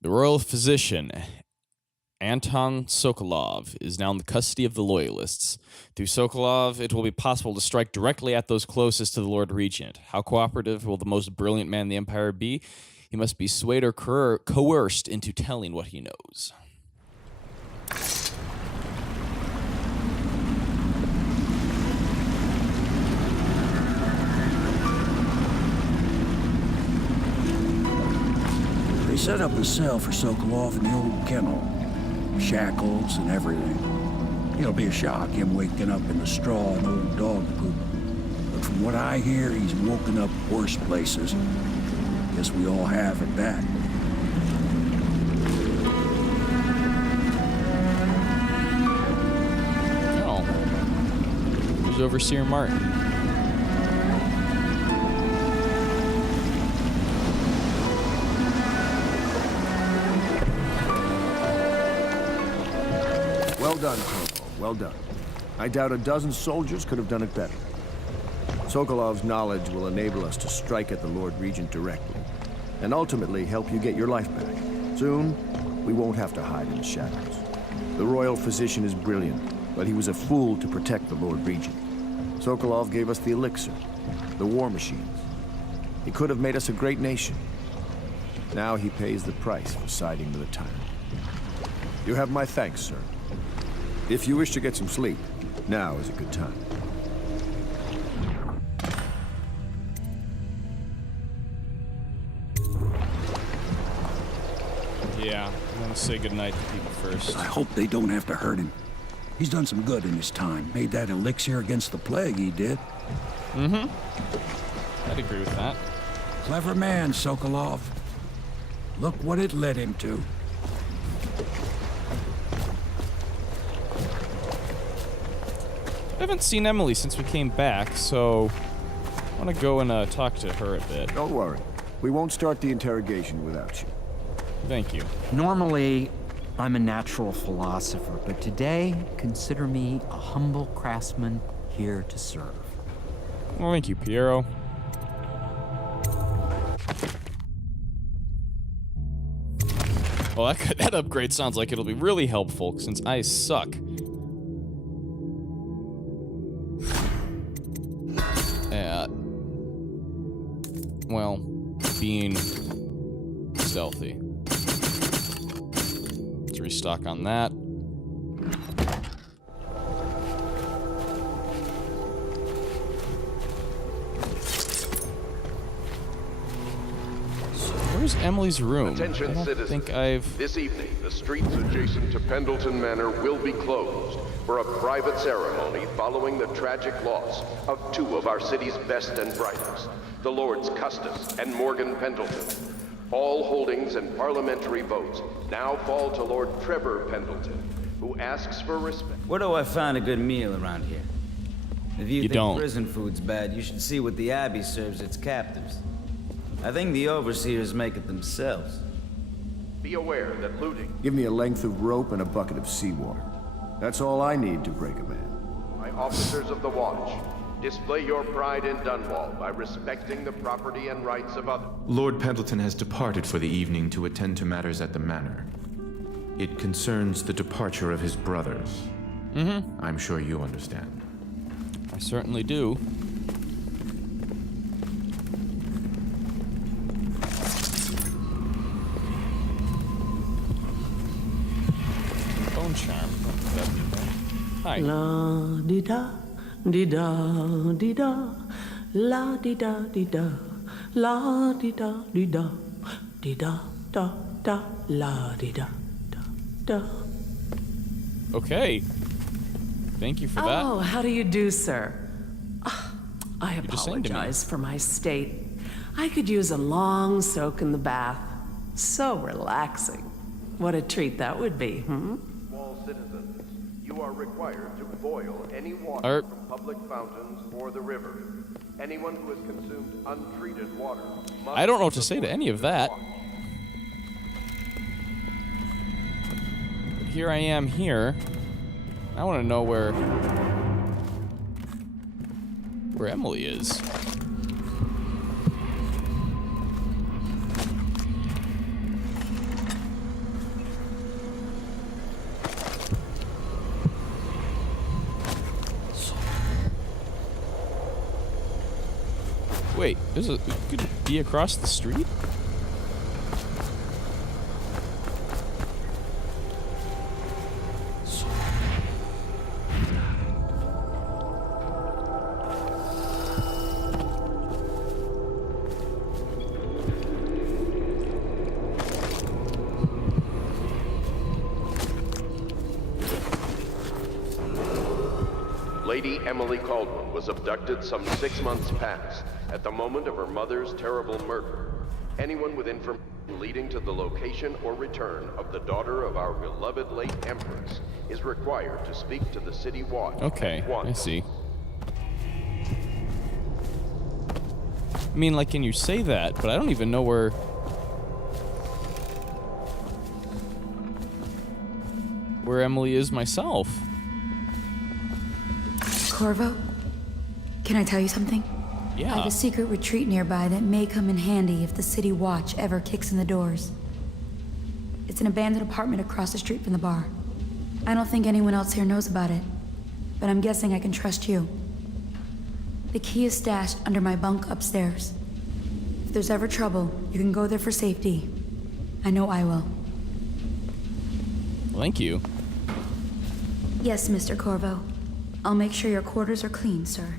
The royal physician, Anton Sokolov, is now in the custody of the Loyalists. Through Sokolov, it will be possible to strike directly at those closest to the Lord Regent. How cooperative will the most brilliant man in the Empire be? He must be swayed or coerced into telling what he knows. They set up a cell for Sokolov in the old kennel. Shackles and everything. It'll be a shock, him waking up in the straw and old dog poop. But from what I hear, he's woken up worse places. Guess we all have at that. Oh. Who's Overseer Martin? Well done, Corporal. Well done. I doubt a dozen soldiers could have done it better. Sokolov's knowledge will enable us to strike at the Lord Regent directly, and ultimately help you get your life back. Soon, we won't have to hide in the shadows. The royal physician is brilliant, but he was a fool to protect the Lord Regent. Sokolov gave us the elixir, the war machines. He could have made us a great nation. Now he pays the price for siding with a tyrant. You have my thanks, sir. If you wish to get some sleep, now is a good time. Yeah, I'm gonna say goodnight to people first. I hope they don't have to hurt him. He's done some good in his time. Made that elixir against the plague, he did. Mm-hmm. I'd agree with that. Clever man, Sokolov. Look what it led him to. I haven't seen Emily since we came back, so I want to go and talk to her a bit. Don't worry. We won't start the interrogation without you. Thank you. Normally, I'm a natural philosopher, but today, consider me a humble craftsman here to serve. Well, thank you, Piero. Well, that upgrade sounds like it'll be really helpful, since I suck at, well, being stealthy. Let's restock on that. Where's Emily's room? Attention, I don't citizens. think I've... This evening, the streets adjacent to Pendleton Manor will be closed for a private ceremony following the tragic loss of two of our city's best and brightest, the Lords Custis and Morgan Pendleton. All holdings and parliamentary votes now fall to Lord Trevor Pendleton, who asks for respect. Where do I find a good meal around here? If you think don't. prison food's bad, you should see what the Abbey serves its captives. I think the overseers make it themselves. Be aware that looting... Give me a length of rope and a bucket of seawater. That's all I need to break a man. by officers of the Watch, display your pride in Dunwall by respecting the property and rights of others. Lord Pendleton has departed for the evening to attend to matters at the manor. It concerns the departure of his brothers. I'm sure you understand. I certainly do. Bone charm. That'd be fun. Hi. La di da di da di da la di da la di da di da da la di da da. Okay. Thank you for that. Oh, how do you do, sir? I just saying to me. apologize for my state. I could use a long soak in the bath. So relaxing. What a treat that would be, Small citizens, you are required to boil any water from public fountains or the river. Anyone who has consumed untreated water must... I don't know what to say to any of that. But here I am here. I want to know where Emily is. Wait, it could be across the street? Lady Emily Caldwell was abducted some 6 months past, at the moment of her mother's terrible murder. Anyone with information leading to the location or return of the daughter of our beloved late Empress is required to speak to the City Watch. Okay, I see. I mean, like, can you say that? But I don't even know where Emily is myself. Corvo, can I tell you something? Yeah. I have a secret retreat nearby that may come in handy if the City Watch ever kicks in the doors. It's an abandoned apartment across the street from the bar. I don't think anyone else here knows about it, but I'm guessing I can trust you. The key is stashed under my bunk upstairs. If there's ever trouble, you can go there for safety. I know I will. Thank you. Yes, Mr. Corvo. I'll make sure your quarters are clean, sir.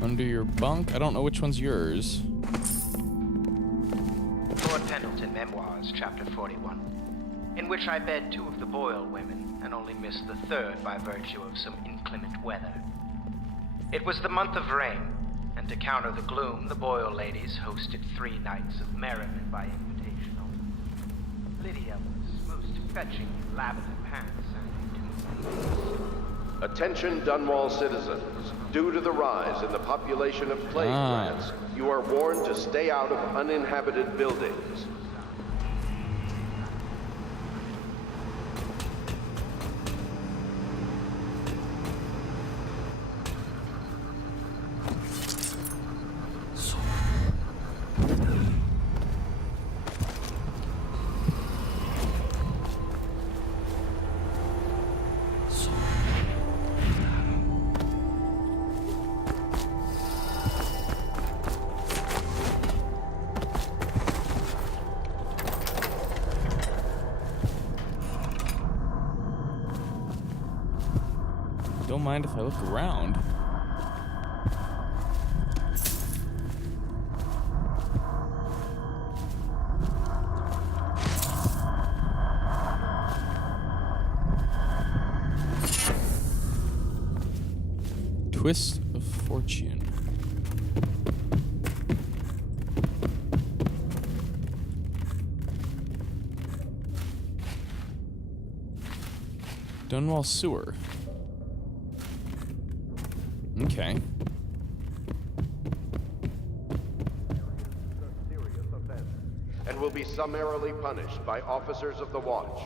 Under your bunk? I don't know which one's yours. Lord Pendleton Memoirs, Chapter 41, in which I bed 2 of the Boyle women and only missed the 3rd by virtue of some inclement weather. It was the month of rain, and to counter the gloom, the Boyle ladies hosted 3 nights of merriment by invitation only. Lydia was most fetching in lavender pants and Attention Dunwall citizens. Due to the rise in the population of plague rats, you are warned to stay out of uninhabited buildings. Don't mind if I look around. Twist of Fortune. Dunwall Sewer. Okay. And will be summarily punished by officers of the Watch.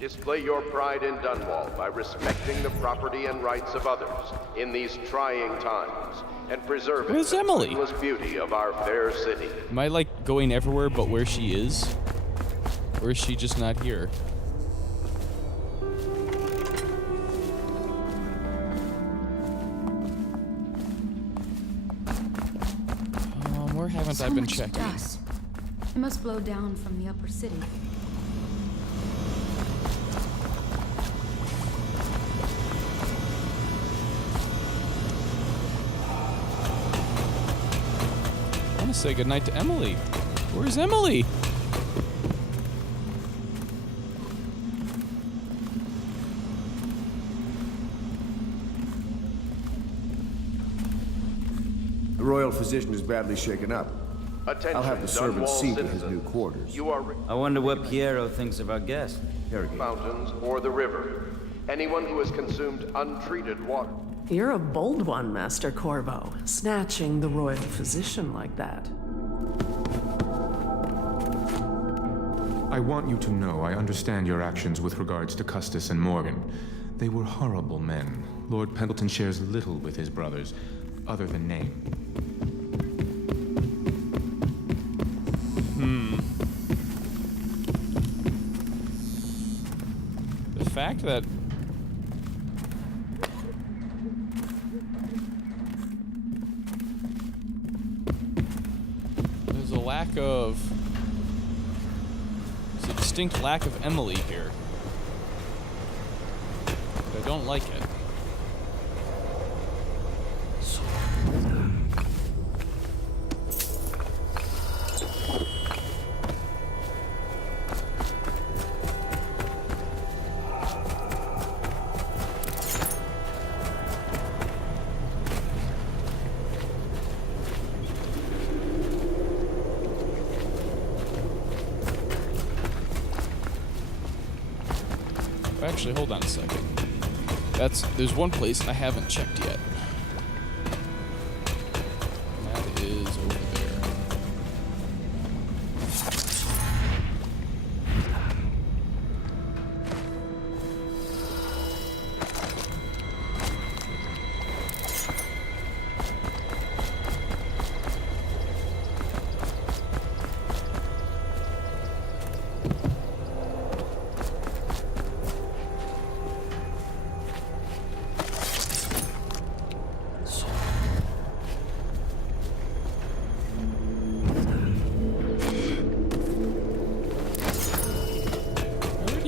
Display your pride in Dunwall by respecting the property and rights of others in these trying times, and preserving Where's the Emily? timeless beauty of our fair city. Am I like going everywhere but where she is? Or is she just not here? Where haven't I been checking? Dust. It must blow down from the upper city. I want to say goodnight to Emily. Where's Emily? The royal physician is badly shaken up. Attention, I'll have the servants Dunwall see to his citizens. new quarters. You are I wonder what Piero thinks of our guest. Interrogate. mountains or the river. Anyone who has consumed untreated water. You're a bold one, Master Corvo, snatching the royal physician like that. I want you to know I understand your actions with regards to Custis and Morgan. They were horrible men. Lord Pendleton shares little with his brothers, other than name. fact that there's a lack of... There's a distinct lack of Emily here. I don't like it. Actually, hold on a second. There's one place I haven't checked yet. And that is over there.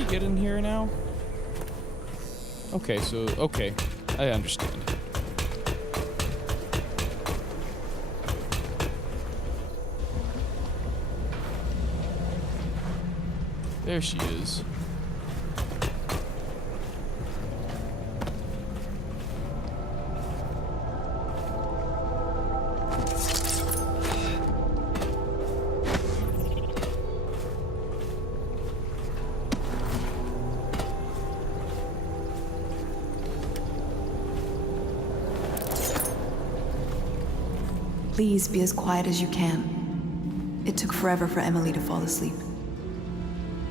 Get in here now? Okay, I understand. There she is. Please be as quiet as you can. It took forever for Emily to fall asleep.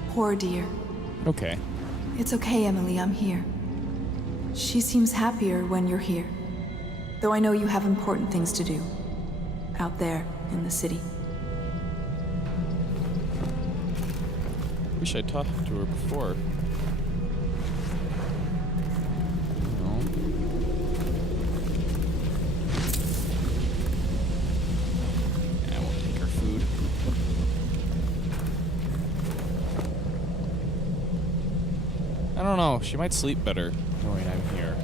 Poor dear. Okay. It's okay, Emily, I'm here. She seems happier when you're here. Though I know you have important things to do. Out there, in the city. Wish I'd talked to her before. I don't know. She might sleep better knowing I'm here.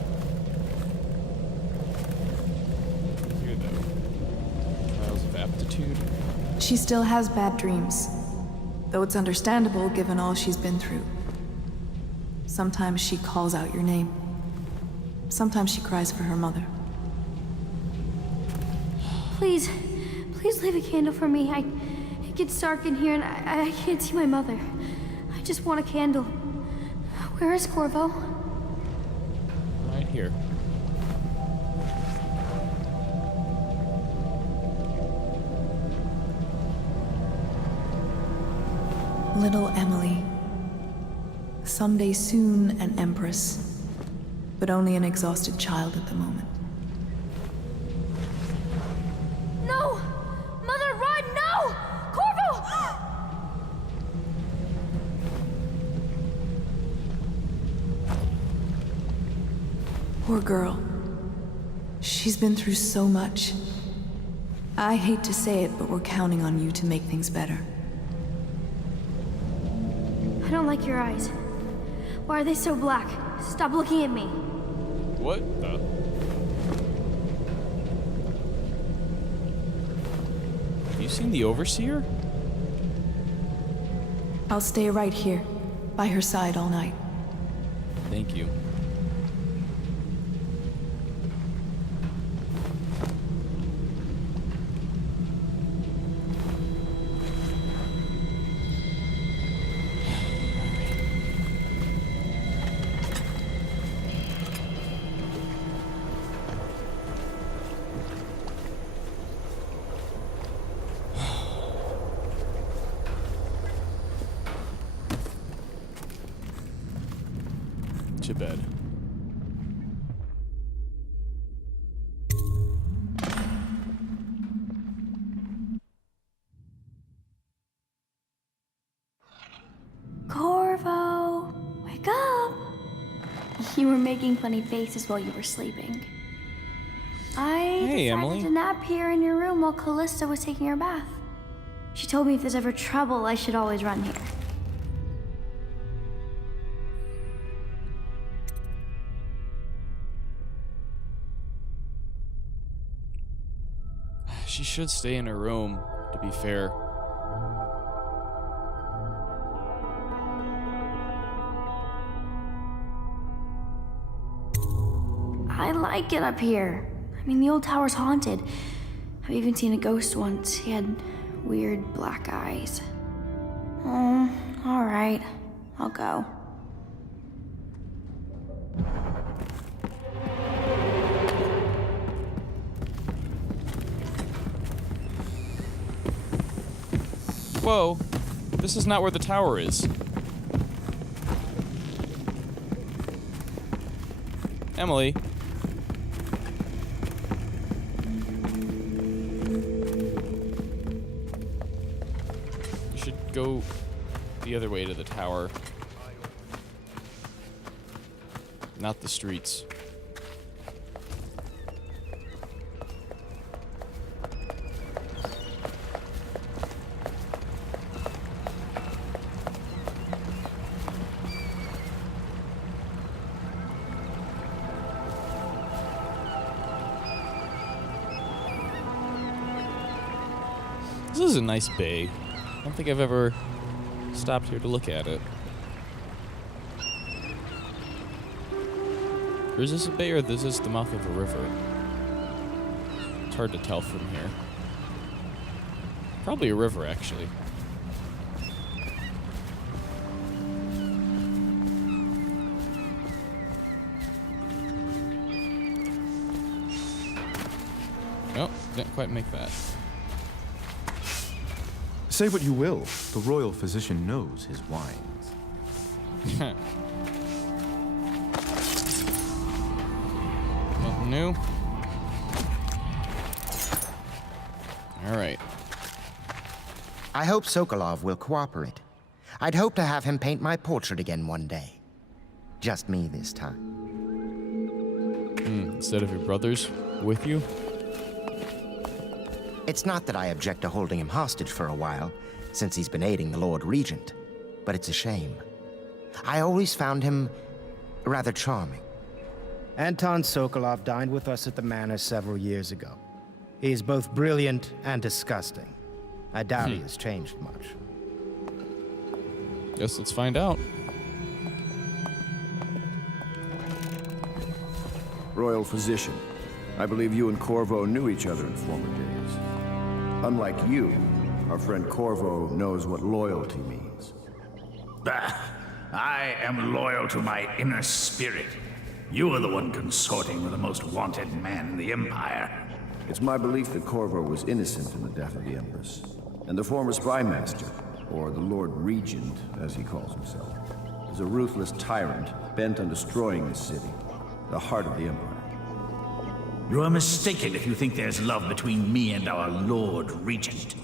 Here, though. Trials of aptitude. She still has bad dreams. Though it's understandable given all she's been through. Sometimes she calls out your name. Sometimes she cries for her mother. Please leave a candle for me. It gets dark in here and I can't see my mother. I just want a candle. Where is Corvo? Right here. Little Emily. Someday soon an empress, but only an exhausted child at the moment. No! Mother, run! No! Corvo! Poor girl. She's been through so much. I hate to say it, but we're counting on you to make things better. I don't like your eyes. Why are they so black? Stop looking at me. What the? Have you seen the Overseer? I'll stay right here, by her side all night. Thank you. To bed. Corvo, wake up! You were making funny faces while you were sleeping. I decided Emily. to nap here in your room while Callista was taking her bath. She told me if there's ever trouble, I should always run here. She should stay in her room, to be fair. I like it up here. I mean, the old tower's haunted. I've even seen a ghost once. He had weird black eyes. Oh, all right. I'll go. Whoa, this is not where the tower is. Emily. You should go the other way to the tower. Not the streets. This is a nice bay. I don't think I've ever stopped here to look at it. Or is this a bay or is this the mouth of a river? It's hard to tell from here. Probably a river, actually. Oh, didn't quite make that. Say what you will, the royal physician knows his wines. Nothing new. All right. I hope Sokolov will cooperate. I'd hope to have him paint my portrait again one day. Just me this time. Instead of your brothers with you? It's not that I object to holding him hostage for a while, since he's been aiding the Lord Regent, but it's a shame. I always found him rather charming. Anton Sokolov dined with us at the manor several years ago. He is both brilliant and disgusting. I doubt he has changed much. Guess let's find out. Royal physician, I believe you and Corvo knew each other in former days. Unlike you, our friend Corvo knows what loyalty means. Bah! I am loyal to my inner spirit. You are the one consorting with the most wanted man in the Empire. It's my belief that Corvo was innocent in the death of the Empress, and the former spy master, or the Lord Regent, as he calls himself, is a ruthless tyrant bent on destroying this city, the heart of the Empire. You are mistaken if you think there's love between me and our Lord Regent.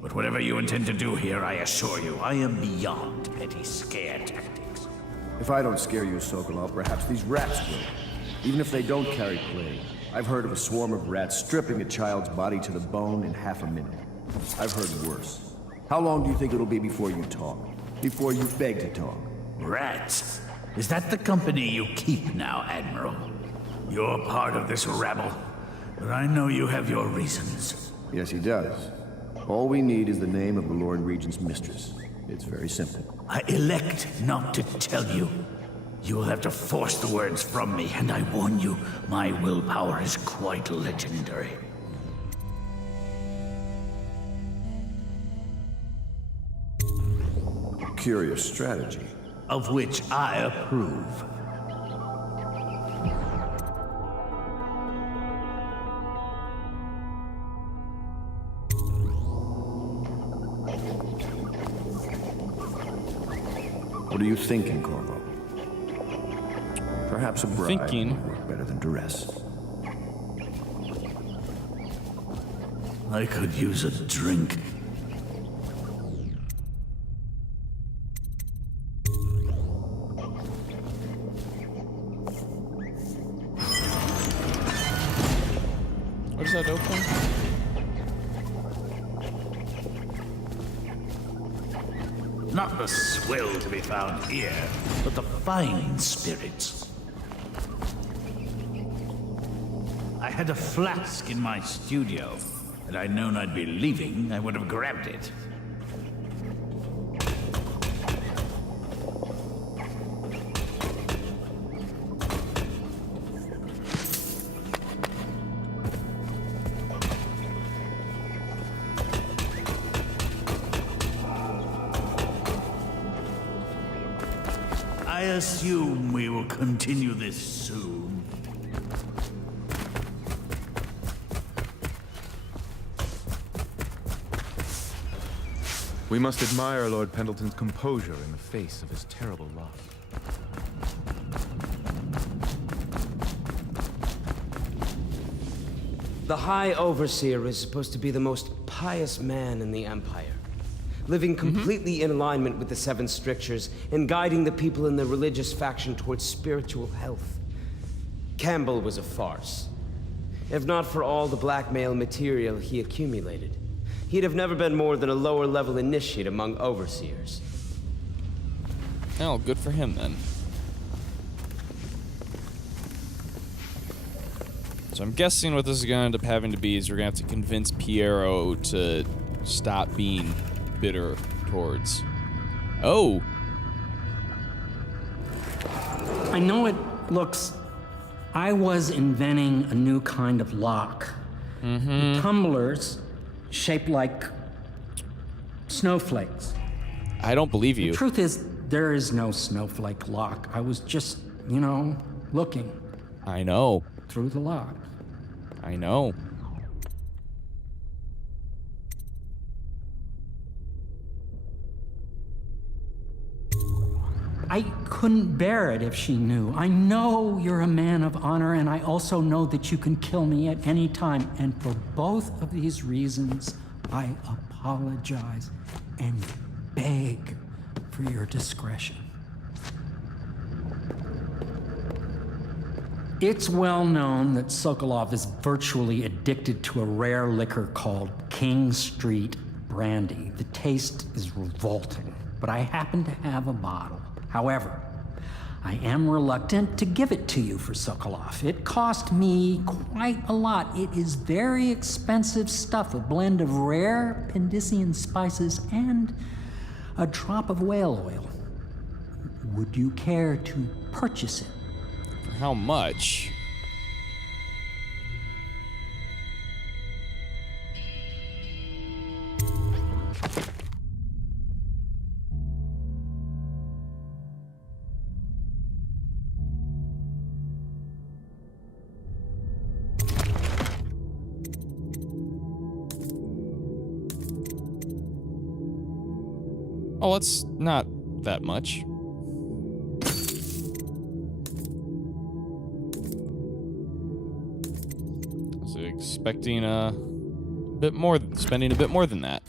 But whatever you intend to do here, I assure you, I am beyond petty scare tactics. If I don't scare you, Sokolov, perhaps these rats will. Even if they don't carry plague, I've heard of a swarm of rats stripping a child's body to the bone in half a minute. I've heard worse. How long do you think it'll be before you talk? Before you beg to talk? Rats? Is that the company you keep now, Admiral? You're part of this rabble, but I know you have your reasons. Yes, he does. All we need is the name of the Lord Regent's mistress. It's very simple. I elect not to tell you. You will have to force the words from me, and I warn you, my willpower is quite legendary. Curious strategy. Of which I approve. What are you thinking, Corvo? Perhaps a bribe would work better than duress. I could use a drink. that open? Not the swill to be found here, but the fine spirits. I had a flask in my studio. Had I known I'd be leaving, I would have grabbed it. I assume we will continue this soon. We must admire Lord Pendleton's composure in the face of his terrible loss. The High Overseer is supposed to be the most pious man in the Empire, living completely in alignment with the Seven Strictures and guiding the people in the religious faction towards spiritual health. Campbell was a farce. If not for all the blackmail material he accumulated, he'd have never been more than a lower-level initiate among overseers. Oh, good for him, then. So I'm guessing what this is going to end up having to be is we're going to have to convince Piero to stop being bitter towards... Oh! I know it looks... I was inventing a new kind of lock. Tumblers shaped like snowflakes. I don't believe you. The truth is, there is no snowflake lock. I was just, you know, looking. I know. Through the lock. I know. I couldn't bear it if she knew. I know you're a man of honor, and I also know that you can kill me at any time. And for both of these reasons, I apologize and beg for your discretion. It's well known that Sokolov is virtually addicted to a rare liquor called King Street Brandy. The taste is revolting, but I happen to have a bottle. However, I am reluctant to give it to you for Sokolov. It cost me quite a lot. It is very expensive stuff, a blend of rare Pendician spices and a drop of whale oil. Would you care to purchase it? How much? Oh, it's not that much. So expecting a bit more, spending a bit more than that.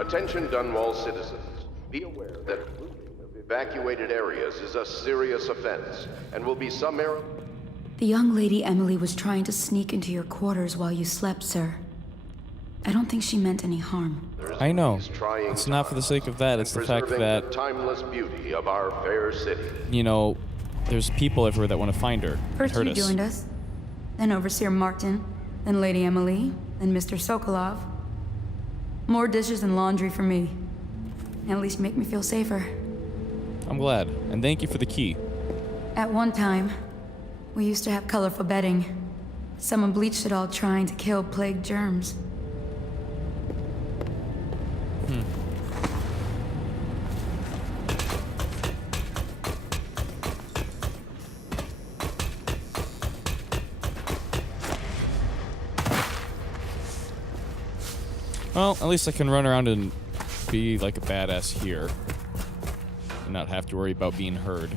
Attention Dunwall citizens. Be aware that looting of evacuated areas is a serious offense and will be summarily... The young lady Emily was trying to sneak into your quarters while you slept, sir. I don't think she meant any harm. I know. It's not for the sake of that. It's the fact that, the timeless beauty of our fair city. you know, there's people everywhere that want to find her and First hurt you us. joined us, then Overseer Martin, then Lady Emily, then Mr. Sokolov. More dishes and laundry for me. At least make me feel safer. I'm glad. And thank you for the key. At one time, we used to have colorful bedding. Someone bleached it all trying to kill plague germs. Well, at least I can run around and be like a badass here. And not have to worry about being heard.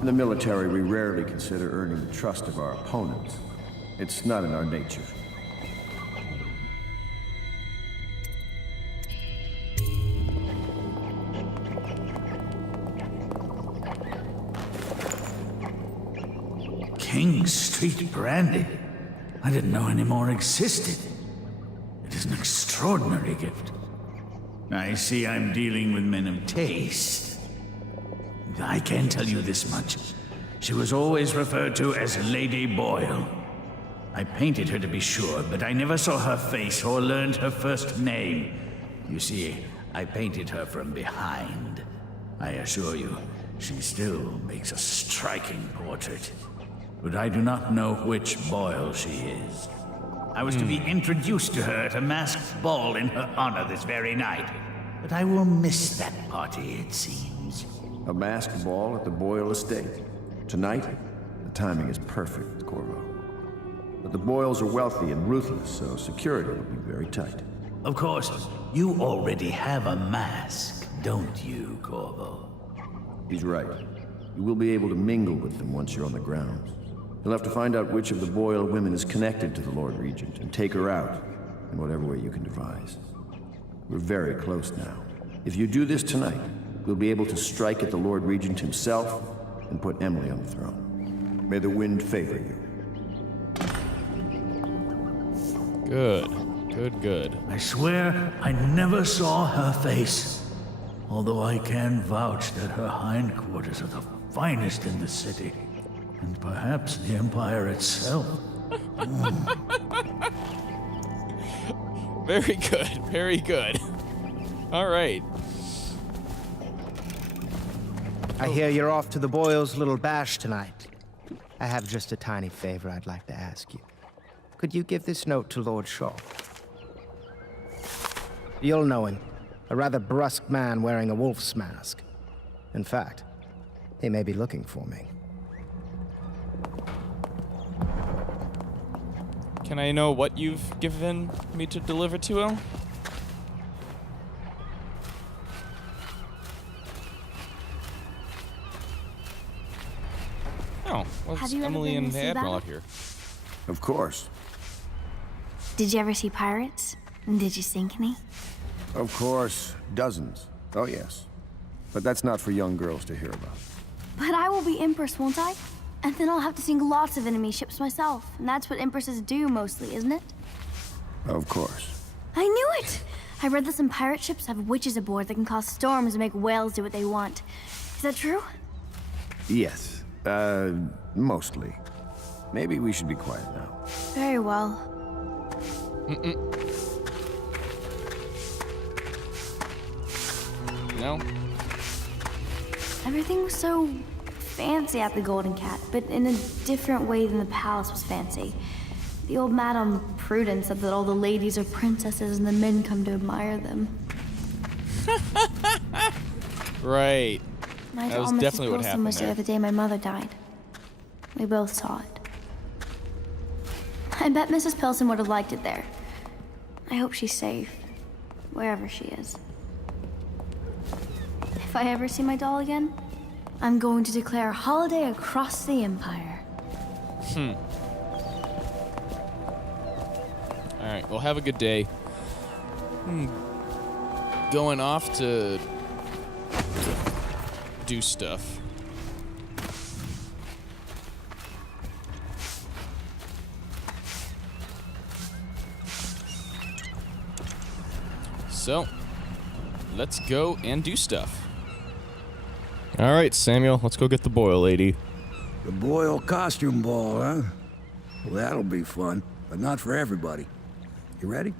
In the military, we rarely consider earning the trust of our opponents. It's not in our nature. King Street brandy. I didn't know any more existed. It is an extraordinary gift. I see I'm dealing with men of taste. I can tell you this much. She was always referred to as Lady Boyle. I painted her to be sure, but I never saw her face or learned her first name. You see, I painted her from behind. I assure you, she still makes a striking portrait. But I do not know which Boyle she is. I was to be introduced to her at a masked ball in her honor this very night. But I will miss that party, it seems. A masked ball at the Boyle estate. Tonight? The timing is perfect, Corvo. But the Boyles are wealthy and ruthless, so security will be very tight. Of course, you already have a mask, don't you, Corvo? He's right. You will be able to mingle with them once you're on the grounds. You'll have to find out which of the Boyle women is connected to the Lord Regent and take her out in whatever way you can devise. We're very close now. If you do this tonight, we'll be able to strike at the Lord Regent himself and put Emily on the throne. May the wind favor you. Good. Good. I swear I never saw her face. Although I can vouch that her hindquarters are the finest in the city. And perhaps the Empire itself. Very good. Very good. All right. I hear you're off to the Boyles' little bash tonight. I have just a tiny favor I'd like to ask you. Could you give this note to Lord Shaw? You'll know him. A rather brusque man wearing a wolf's mask. In fact, he may be looking for me. Can I know what you've given me to deliver to him? Oh, well, Have it's you ever Emily been and to the sea Admiral battle? up here. Of course. Did you ever see pirates? And did you sink any? Of course. Dozens. Oh, yes. But that's not for young girls to hear about. But I will be Empress, won't I? And then I'll have to sink lots of enemy ships myself. And that's what Empresses do mostly, isn't it? Of course. I knew it! I read that some pirate ships have witches aboard that can cause storms and make whales do what they want. Is that true? Yes. Mostly. Maybe we should be quiet now. Very well. No? Everything was so fancy at the Golden Cat, but in a different way than the palace was fancy. The old Madame Prudence said that all the ladies are princesses and the men come to admire them. Right. My That was doll, Mrs. definitely what Pilson, happened was there there. the day my mother died. We both saw it. I bet Mrs. Pilson would have liked it there. I hope she's safe, wherever she is. If I ever see my doll again, I'm going to declare a holiday across the Empire. Alright, well, have a good day. Going off to do stuff. So, let's go and do stuff. Alright, Samuel, let's go get the Boyle lady. The Boyle costume ball, huh? Well, that'll be fun, but not for everybody. You ready?